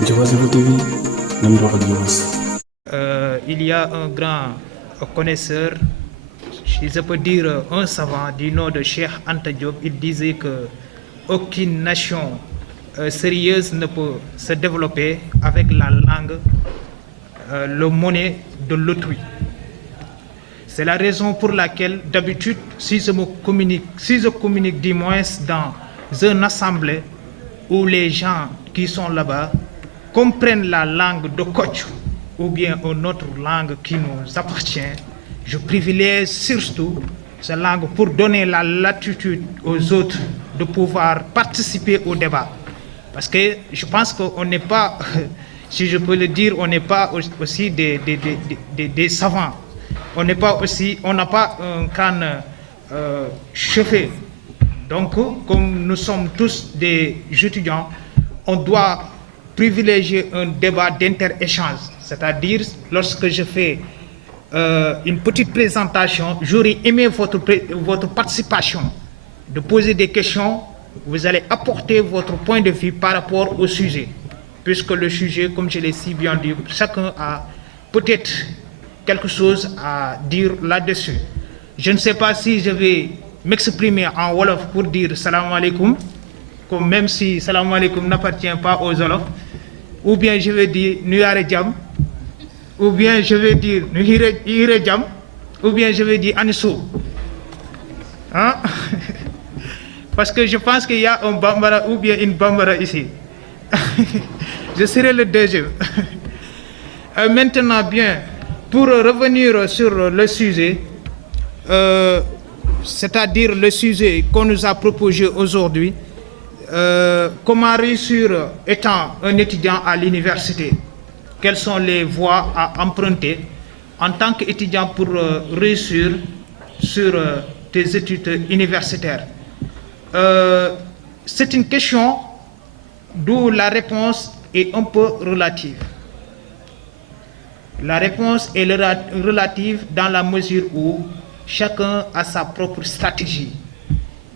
Il y a un grand connaisseur, si je peux dire un savant du nom de Cheikh Anta Diop. Il disait que aucune nation sérieuse ne peut se développer avec la langue, le monnaie de l'autrui. C'est la raison pour laquelle d'habitude, si je communique du moins dans une assemblée où les gens qui sont là-bas comprennent la langue de Kotch ou bien une autre langue qui nous appartient, je privilégie surtout cette langue pour donner la latitude aux autres de pouvoir participer au débat. Parce que je pense qu'on n'est pas, si je peux le dire, on n'est pas aussi des savants. On n'a pas un crâne chauffé. Donc, comme nous sommes tous des étudiants, on doit privilégier un débat d'inter-échange. C'est-à-dire, lorsque je fais une petite présentation, j'aurais aimé votre participation, de poser des questions. Vous allez apporter votre point de vue par rapport au sujet. Puisque le sujet, comme je l'ai si bien dit, chacun a peut-être quelque chose à dire là-dessus. Je ne sais pas si je vais m'exprimer en Wolof pour dire salam alaikum, comme même si salam alaikum n'appartient pas aux Wolof, ou bien je vais dire nuyare jam, ou bien je vais dire nuhire jam, ou bien je vais dire anisou. Hein? Parce que je pense qu'il y a un Bambara ou bien une Bambara ici. Je serai le deuxième. Maintenant, bien, pour revenir sur le sujet, c'est-à-dire le sujet qu'on nous a proposé aujourd'hui, comment réussir étant un étudiant à l'université? Quelles sont les voies à emprunter en tant qu'étudiant pour réussir sur tes études universitaires? C'est une question d'où la réponse est un peu relative. La réponse est relative dans la mesure où chacun a sa propre stratégie.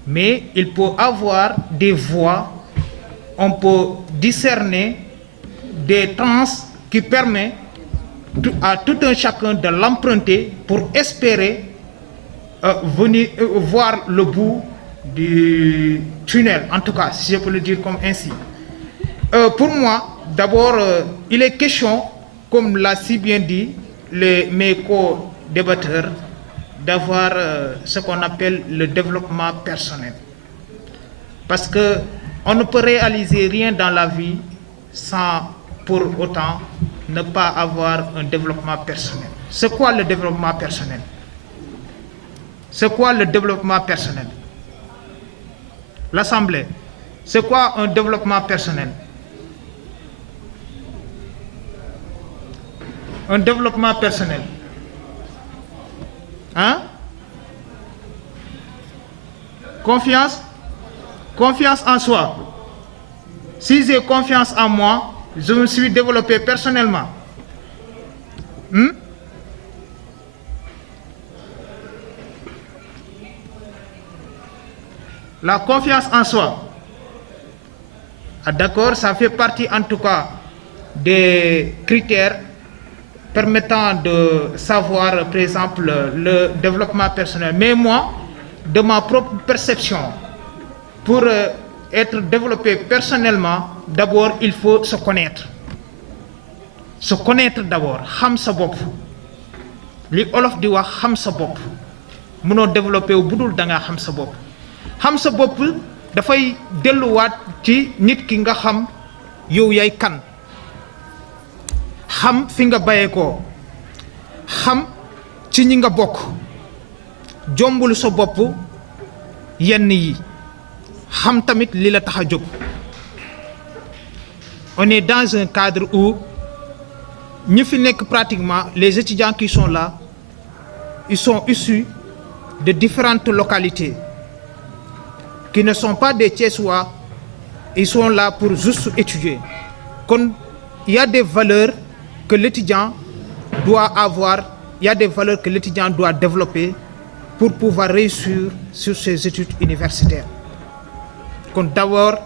Mais il peut avoir des voies, on peut discerner des trans qui permettent à tout un chacun de l'emprunter pour espérer venir voir le bout du tunnel, en tout cas, si je peux le dire comme ainsi. Pour moi, d'abord, il est question, comme l'a si bien dit mes co-débatteurs, d'avoir ce qu'on appelle le développement personnel. Parce qu'on ne peut réaliser rien dans la vie sans pour autant ne pas avoir un développement personnel. C'est quoi le développement personnel? C'est quoi le développement personnel? L'Assemblée, c'est quoi un développement personnel? Un développement personnel. Hein? Confiance? Confiance en soi. Si j'ai confiance en moi, je me suis développé personnellement. La confiance en soi. Ah, d'accord, ça fait partie en tout cas des critères permettant de savoir, par exemple, le développement personnel. Mais moi, de ma propre perception, pour être développé personnellement, d'abord, il faut se connaître. Se connaître d'abord. Xam sa bop. Li olof di wax xam sa bop. Mëno développer wu budul da nga xam sa bop. Xam sa bop da fay delluwaat ci nit ki nga xam yow yay kan. Xam fi nga bayé ko. Xam ci ñi nga bokk. Jombul sa bop yenn yi. Xam tamit li la taxa jóg. On est dans un cadre où ñi fi nekk pratiquement les étudiants qui sont là, ils sont issus de différentes localités qui ne sont pas des Thiessois, ils sont là pour juste étudier. Quand il y a des valeurs que l'étudiant doit avoir, il y a des valeurs que l'étudiant doit développer pour pouvoir réussir sur ses études universitaires. Donc d'abord,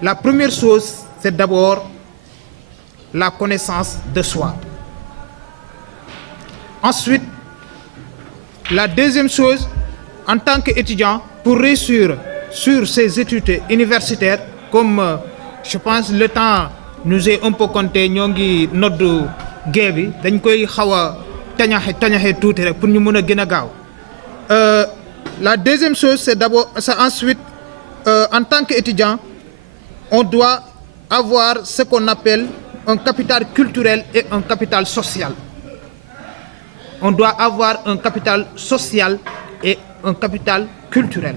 la première chose, c'est d'abord la connaissance de soi. Ensuite, la deuxième chose, en tant qu'étudiant, pour réussir sur ses études universitaires, comme je pense le temps nous est un peu compté, ñoo ngi noddu gée bi dañ koy xaw a tañaxe tuuti rek pour ñu mën a gën a gaaw. La deuxième chose, c'est ensuite, en tant qu'étudiant, on doit avoir ce qu'on appelle un capital culturel et un capital social. On doit avoir un capital social et un capital culturel.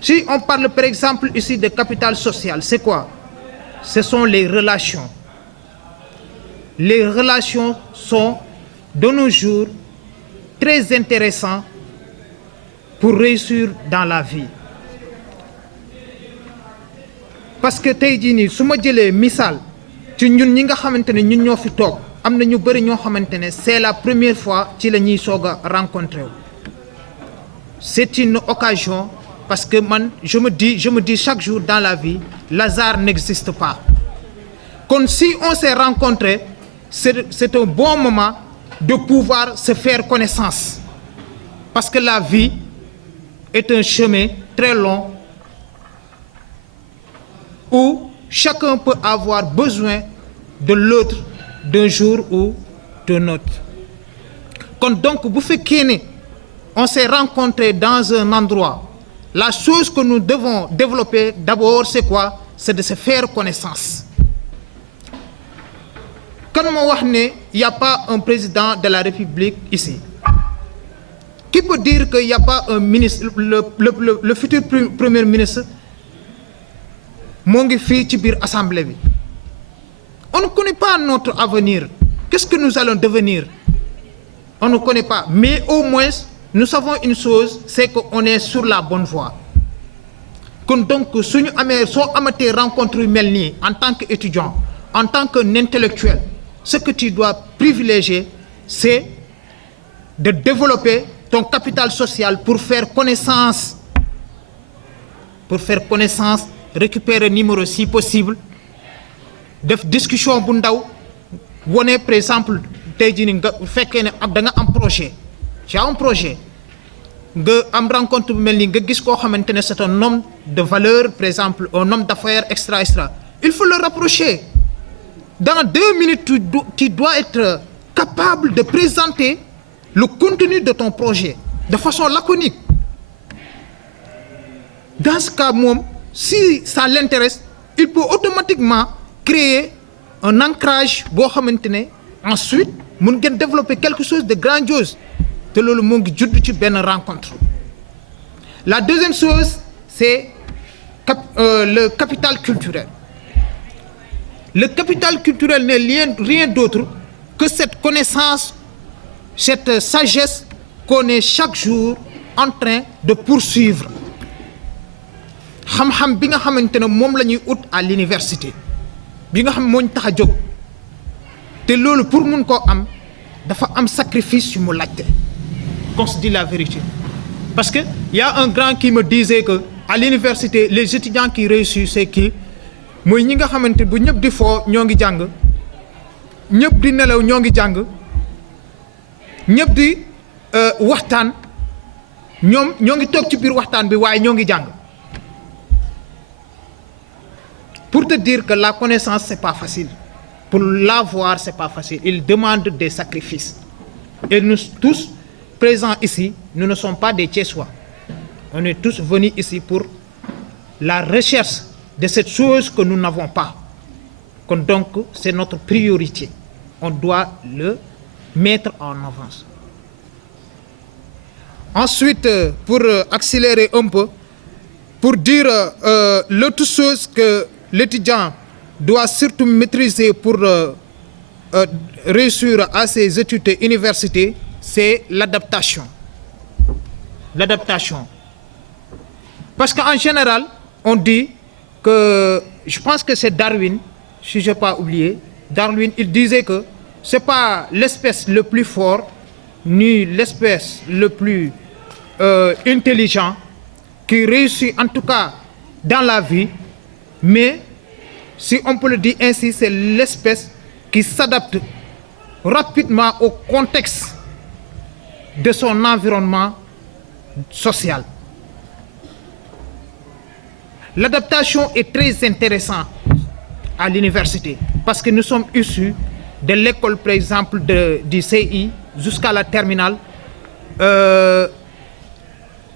Si on parle par exemple ici de capital social, c'est quoi? Ce sont les relations. Les relations sont de nos jours très intéressantes pour réussir dans la vie. Parce que tey jii nii su ma jëlee misaal ci ñun ñi nga xamante ne ñun ñoo fi toog am na ñu bëri ñoo xamante ne c'est la première fois ci la ñuy soog a rencontré wu. C'est une occasion parce que man je me dis chaque jour dans la vie l'hasard n'existe pas. Kon si on s'est rencontré c'est un bon moment de pouvoir se faire connaissance parce que la vie est un chemin très long où chacun peut avoir besoin de l'autre d'un jour ou d'un autre. Donc, bu fekkee ne on s'est rencontré dans un endroit, la chose que nous devons développer d'abord, c'est quoi? C'est de se faire connaissance. Quand on wax ne il n'y a pas un président de la République ici, qui peut dire qu'il n'y a pas un ministre, le futur premier ministre moo ngi fii ci biir assemblée bi. On ne connaît pas notre avenir. Qu'est-ce que nous allons devenir? On ne connaît pas. Mais au moins, nous savons une chose, c'est qu'on est sur la bonne voie. Donc, suñu amee soo amatee rencontre yu mel nii en tant qu'étudiant, en tant qu'intellectuel, ce que tu dois privilégier, c'est de développer ton capital social pour faire connaissance. Récupérer numéro si possible, def discussion bu ndaw wone par exemple tey jii nga fekkee ne da nga am projet, tu as un projet nga am rencontre bu mel ni nga gis koo xamante ne c'est un homme de valeur, par exemple un homme d'affaires extra, il faut le rapprocher. Dans 2 minutes tu dois être capable de présenter le contenu de ton projet de façon laconique. Dans ce cas moom si ça l'intéresse, il peut automatiquement créer un ancrage boo xamante ne ensuite mun ngeen développer quelque chose de grandiose te loolu moo ngi judd ci benn rencontre. La deuxième chose, c'est le capital culturel. Le capital culturel n'est rien d'autre que cette connaissance, cette sagesse qu'on est chaque jour en train de poursuivre. xam-xam bi nga xamante ne moom la ñuy ut à l'université bi nga xam moo ñu tax a jóg te loolu pour mun koo am dafa am sacrifice yu mu laajte, qu'on se dit la vérité. Parce que y a un grand qui me disait que à l'université les étudiants qui réussissent c'est qui mooy ñi nga xamante bu ñëpp di foo ñoo ngi jàng, ñëpp di nelaw ñoo ngi jàng, ñëpp di waxtaan ñoom ñoo ngi toog ci biir waxtaan bi waaye ñoo ngi jàng. Pour te dire que la connaissance c'est pas facile, pour l'avoir c'est pas facile, il demande des sacrifices. Et nous tous présents ici, nous ne sommes pas des Thiessois. On est tous venus ici pour la recherche de cette chose que nous n'avons pas. Donc c'est notre priorité. On doit le mettre en avance. Ensuite, pour accélérer un peu, pour dire l'autre chose que l'étudiant doit surtout maîtriser pour réussir à ses études universitaires, c'est l'adaptation. L'adaptation. Parce qu'en général, on dit que, je pense que c'est Darwin, si je n'ai pas oublié, Darwin, il disait que ce n'est pas l'espèce le plus fort, ni l'espèce le plus intelligent qui réussit en tout cas dans la vie, mais si on peut le dire ainsi, c'est l'espèce qui s'adapte rapidement au contexte de son environnement social. L'adaptation est très intéressante à l'université parce que nous sommes issus de l'école, par exemple, du CI jusqu'à la terminale.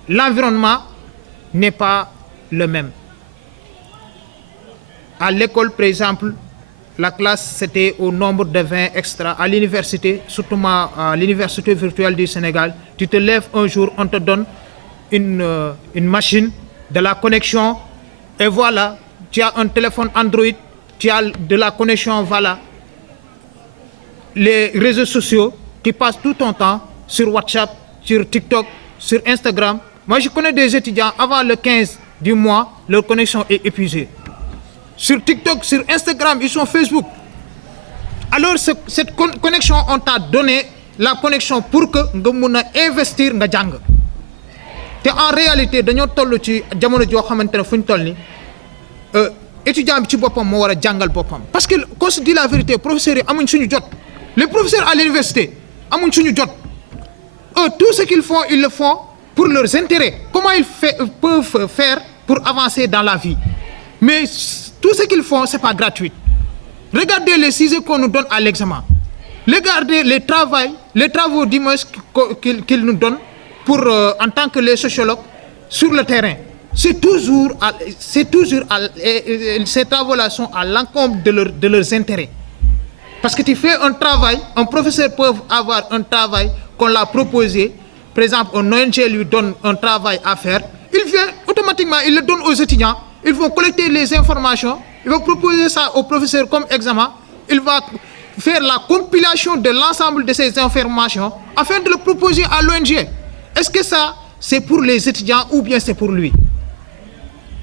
L'environnement n'est pas le même. À l'école, par exemple, la classe, c'était au nombre de 20 extra. À l'université, surtout à l'université virtuelle du Sénégal, tu te lèves un jour, on te donne une machine, de la connexion, et voilà, tu as un téléphone Android, tu as de la connexion, voilà. Les réseaux sociaux, tu passes tout ton temps sur WhatsApp, sur TikTok, sur Instagram. Moi, je connais des étudiants, avant le 15 du mois, leur connexion est épuisée. Sur TikTok, sur Instagram, ils sont Facebook. Alors, cette connexion, on t'a donné la connexion pour que tu puisses investir dans le jang. En réalité, nous sommes ci jamono jo xamantene fuñ toll ni étudiant bi ci bopam mo wara jangal bopam parce que qu'on se dit la vérité professeurs yi amuñ suñu jot les professeurs à l'université amuñ suñu jot tout ce qu'ils font ils le font pour leurs intérêts. Comment ils peuvent faire pour avancer dans la vie? Mais tout ce qu'ils font c'est pas gratuit. Regardez les sujets qu'on nous donne à l'examen, regardez les travaux d'image qu'ils nous donnent pour, en tant que les sociologues sur le terrain. Ces travaux-là sont à l'encontre de leurs intérêts. Parce que tu fais un travail, un professeur peut avoir un travail qu'on l'a proposé, par exemple, un ONG lui donne un travail à faire, il vient automatiquement, il le donne aux étudiants, ils vont collecter les informations, il va proposer ça au professeur comme examen, il va faire la compilation de l'ensemble de ces informations afin de le proposer à l'ONG. Est-ce que ça, c'est pour les étudiants ou bien c'est pour lui?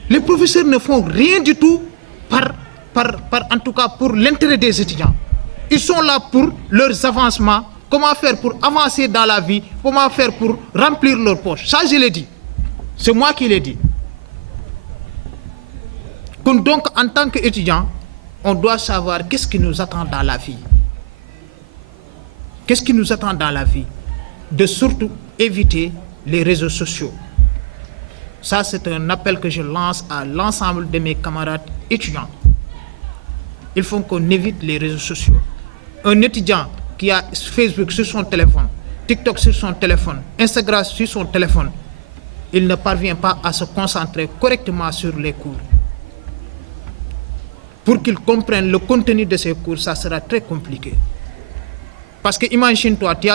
Les professeurs ne font rien du tout en tout cas pour l'intérêt des étudiants. Ils sont là pour leurs avancements, comment faire pour avancer dans la vie, comment faire pour remplir leurs poches. Ça, je l'ai dit. C'est moi qui l'ai dit. Donc, en tant qu'étudiant, on doit savoir qu'est-ce qui nous attend dans la vie. Qu'est-ce qui nous attend dans la vie? De surtout éviter les réseaux sociaux. Ça, c'est un appel que je lance à l'ensemble de mes camarades étudiants. Il faut qu'on évite les réseaux sociaux. Un étudiant qui a Facebook sur son téléphone, TikTok sur son téléphone, Instagram sur son téléphone, il ne parvient pas à se concentrer correctement sur les cours. Pour qu'il comprenne le contenu de ces cours, ça sera très compliqué. Parce que imagine-toi, tu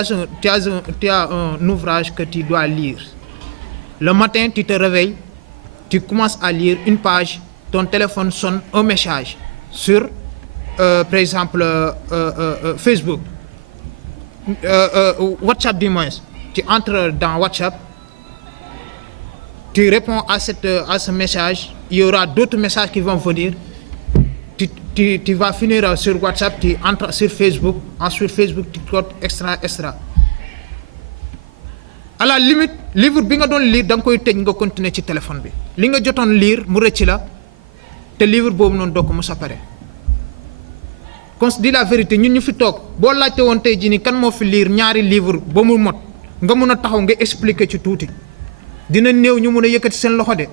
as un ouvrage que tu dois lire. Le matin, tu te réveilles, tu commences à lire une page, ton téléphone sonne un message sur, par exemple, Facebook, WhatsApp du moins. Tu entres dans WhatsApp, tu réponds à ce message, il y aura d'autres messages qui vont venir. Tu vas finir sur WhatsApp, tu entres sur Facebook, ensuite Facebook, TikTok, extra. À la limite, livre bi nga doon lire da nga koy tëj nga continuer ci téléphone bi li nga jotoon lire mu rëcc la te livre boobu noonu doo ko mos a pare. Qu'on se dit la vérité, ñun ñu fi toog boo laajte woon tey jii nii kan moo fi lire ñaari livre ba mu mot nga mun a taxaw nga expliquer ci tuuti dina néew ñu mun a yëkkati seen loxo de.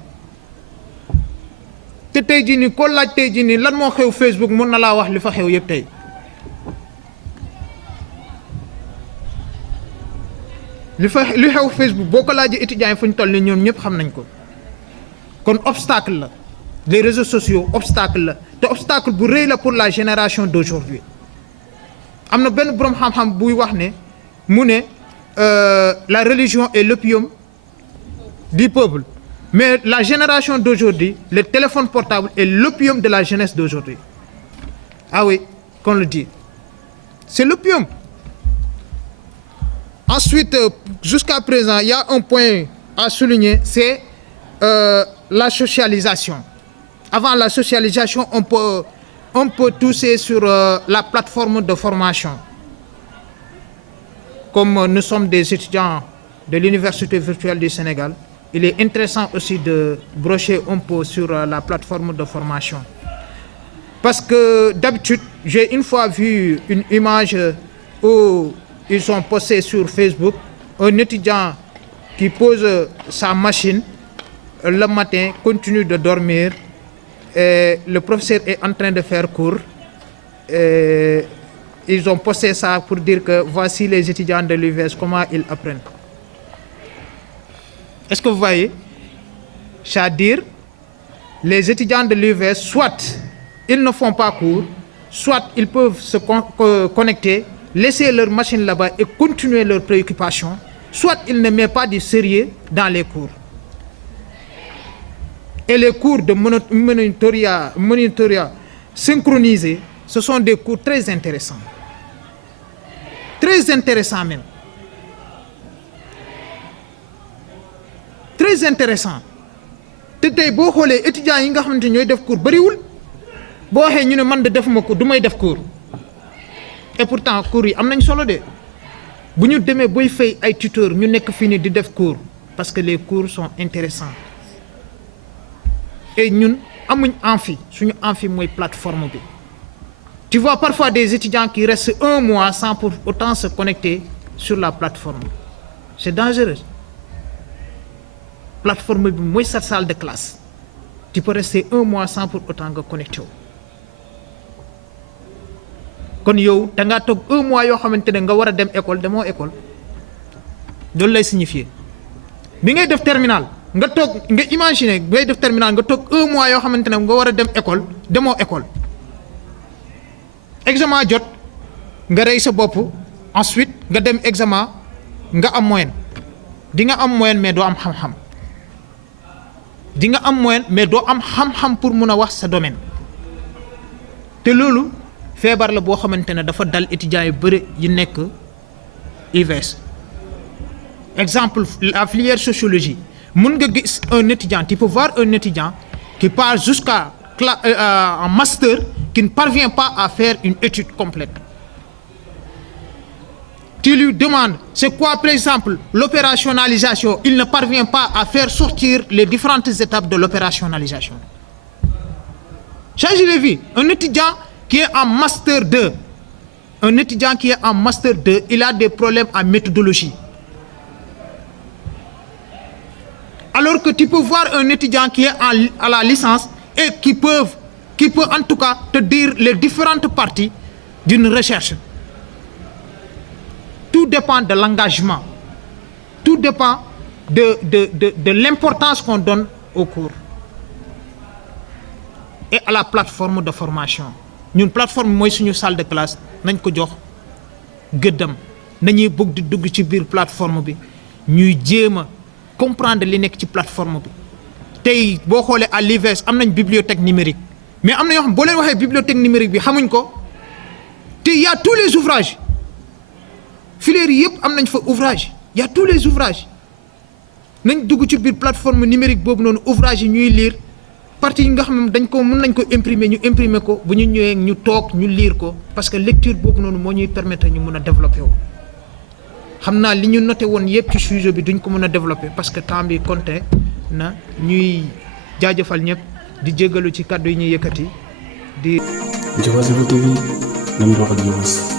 te tey jii nii koo laaj tey jii nii lan moo xew Facebook mun na laa wax li fa xew yëpp tey. li xew Facebook boo ko laajee étudiants yi fu ñu toll nii ñoom ñëpp xam nañ ko kon obstacle la les réseaux sociaux obstacle la te obstacle bu rëy la pour la génération d'aujourd'hui. am na benn boroom xam-xam buy wax ne mu ne la religion est l'opium du peuple. Mais la génération d'aujourd'hui, le téléphone portable est l'opium de la jeunesse d'aujourd'hui. Ah oui, qu'on le dit. C'est l'opium. Ensuite, jusqu'à présent, il y a un point à souligner, c'est la socialisation. Avant la socialisation, on peut tousser sur la plateforme de formation. Comme nous sommes des étudiants de l'Université virtuelle du Sénégal, il est intéressant aussi de brocher un peu sur la plateforme de formation. Parce que d'habitude, j'ai une fois vu une image où ils ont posté sur Facebook un étudiant qui pose sa machine le matin, continue de dormir, et le professeur est en train de faire cours. Et ils ont posté ça pour dire que voici les étudiants de l'UVS, comment ils apprennent. Est-ce que vous voyez? C'est-à-dire, les étudiants de l'UVS, soit ils ne font pas cours, soit ils peuvent se connecter, laisser leur machine là-bas et continuer leurs préoccupations, soit ils ne mettent pas du sérieux dans les cours. Et les cours de monitorat synchronisés, ce sont des cours très intéressants. Très intéressants même. Très intéressants. te tey boo xoolee étudiants yi nga xamante ñooy def cours bariwul boo waxee ñu ne man de defuma ko du may def cours et pourtant cours yi am nañ solo de bu ñu demee boy fay ay tuteurs ñu nekk fii ni di def cours parce que les cours sont intéressants et ñun amuñ amphi suñu amphi mooy plateforme bi. Tu vois parfois des étudiants qui restent 1 mois sans pour autant se connecter sur la plateforme. C'est dangereux. Plateforme bi mooy sa salle de classe. Tu peux rester 1 mois sans pour autant nga connecté wu. kon yow da ngaa toog 1 mois yoo xamante ne nga war a dem école demoo école loolu lay signifier bi ngay def terminal nga toog nga imaginer ngay def terminal nga toog 1 mois yoo xamante ne nga war a dem école demoo école. Examen jot nga rey sa bopp ensuite nga dem examen nga am moyenne di nga am moyenne mais doo am xam-xam di nga am moyenne mais doo am xam-xam pour mun a wax sa domaine te loolu feebar la boo xamante ne dafa dal étudiants yu bëri yi nekk UVS. Exemple la filière sociologie mun nga gis un étudiant tu peux voir un étudiant qui part jusqu'à en master qui ne parvient pas à faire une étude complète. Tu lui demandes c'est quoi par exemple l'opérationnalisation, il ne parvient pas à faire sortir les différentes étapes de l'opérationnalisation. Ça je l'ai vu, un étudiant qui est en master 2, un étudiant qui est en master 2, il a des problèmes en méthodologie. Alors que tu peux voir un étudiant qui est à la licence et qui peut en tout cas te dire les différentes parties d'une recherche. Tout dépend de l'engagement. Tout dépend de l'importance qu'on donne au cours. Et à la plateforme de formation. Une plateforme mooy suñu salle de classe nañ ko jox gëddam nañuy bëgg di dugg ci biir plateforme bi ñuy jéem a comprendre li nekk ci plateforme bi. Tey boo xoolee à l'UVS am nañ bibliothèque numérique mais am na yoo xam boo leen waxee bibliothèque numérique bi xamuñ ko te y a tous les ouvrages filières yi yëpp am nañ fa ouvrage y a tous les ouvrages nañ dugg ci biir plateforme numérique boobu noonu ouvrage yi ñuy lire partie yi nga xam ne dañ ko mën nañ ko imprimer ñu imprimer ko bu ñu ñëwee ñu toog ñu lire ko parce que lecture boobu noonu moo ñuy permettre ñu mën a développer wu. xam naa li ñu noté woon yëpp ci sujet bi duñ ko mën a développer parce que temps bi compté na ñuy jaajëfal ñëpp di jégalu ci kàddu yi ñuy yëkkati di. Diobass Info TV, nam doxal Diobass.